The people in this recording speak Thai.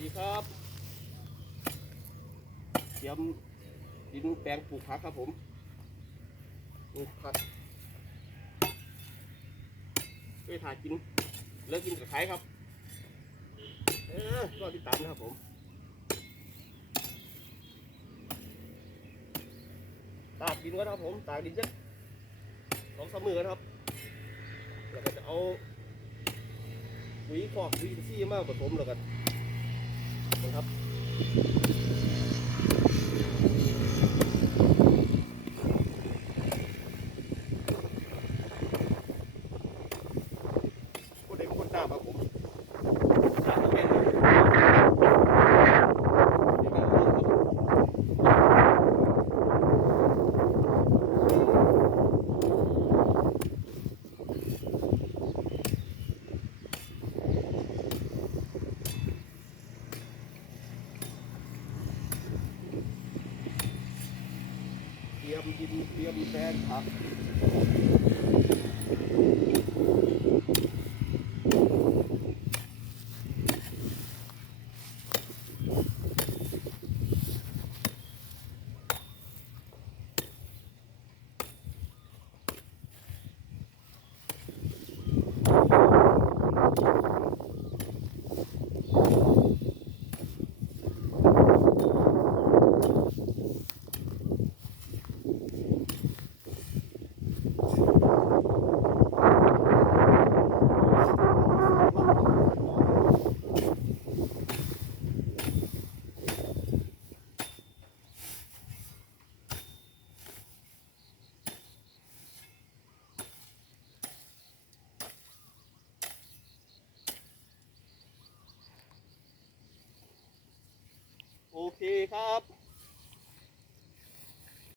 ดีครับเตรียมดินแปลงปลูกผักครับผมปลูกผักไปถ่ายกิน เลิกกินกับใครครับ เออก็ติดตามนะครับผมตากดินก่อนครับผม ตากดินจักสองสามมือกันครับ แล้วก็จะเอาปุ๋ยคอกปุ๋ยอินทรีย์มาผสมแล้วกัน ครับ คนเด็กคนหน้าครับผมตากแม่นเดี๋ยวแม่นครับ เตรีย ดีครับ